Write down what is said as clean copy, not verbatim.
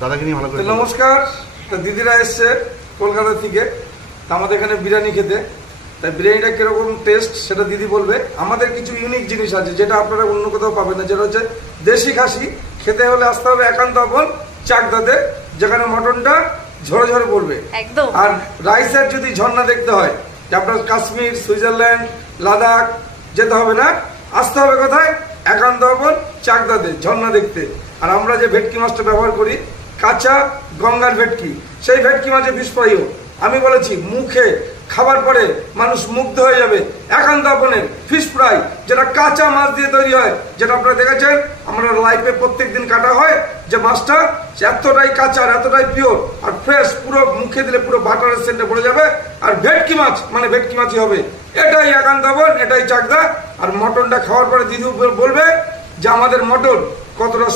দাদাকে নিয়ে ভালো করে। নমস্কার, দিদিরা এসছে কলকাতা থেকে আমাদের এখানে বিরিয়ানি খেতে। তাই বিরিয়ানিটা কিরকম টেস্ট সেটা দিদি বলবে। আমাদের কিছু ইউনিক জিনিস আছে যেটা আপনারা অন্য কোথাও পাবেন না, যেটা হচ্ছে দেশি খাসি। খেতে হলে আসতে হবে একান্ত আপন চাকদাতে, যেখানে মটনটা ঝরে ঝরে পড়বে একদম। আর রাইসের যদি ঝর্ণা দেখতে হয়, যে আপনার কাশ্মীর, সুইজারল্যান্ড, লাদাখ যেতে হবে না, আসতে হবে কোথায়? একান্ত আপন চাকদাতে ঝর্ণা দেখতে। আর আমরা যে ভেটকি মাছটা ব্যবহার করি, কাঁচা গঙ্গার ভেটকি, সেই ভেটকি মাছে ফিশ ফ্রাইও আমি বলেছি মুখে খাবার পরে মানুষ মুগ্ধ হয়ে যাবে। একান্ত আপনের ফিশ ফ্রাই, যেটা কাঁচা মাছ দিয়ে তৈরি হয়, যেটা আপনারা দেখেছেন আমরা লাইফে প্রত্যেক দিন কাটা হয়, যে মাছটা এতটাই কাঁচা আর এতটাই পিওর আর ফ্রেশ, পুরো মুখে দিলে পুরো বাটারের সেন্টে পড়ে যাবে। আর ভেটকি মাছ মানে ভেটকি মাছই হবে। এটাই একান্ত আপন, এটাই চাকদা। আর মটনটা খাওয়ার পরে দিদি বলবে যে আমাদের মটন কতটা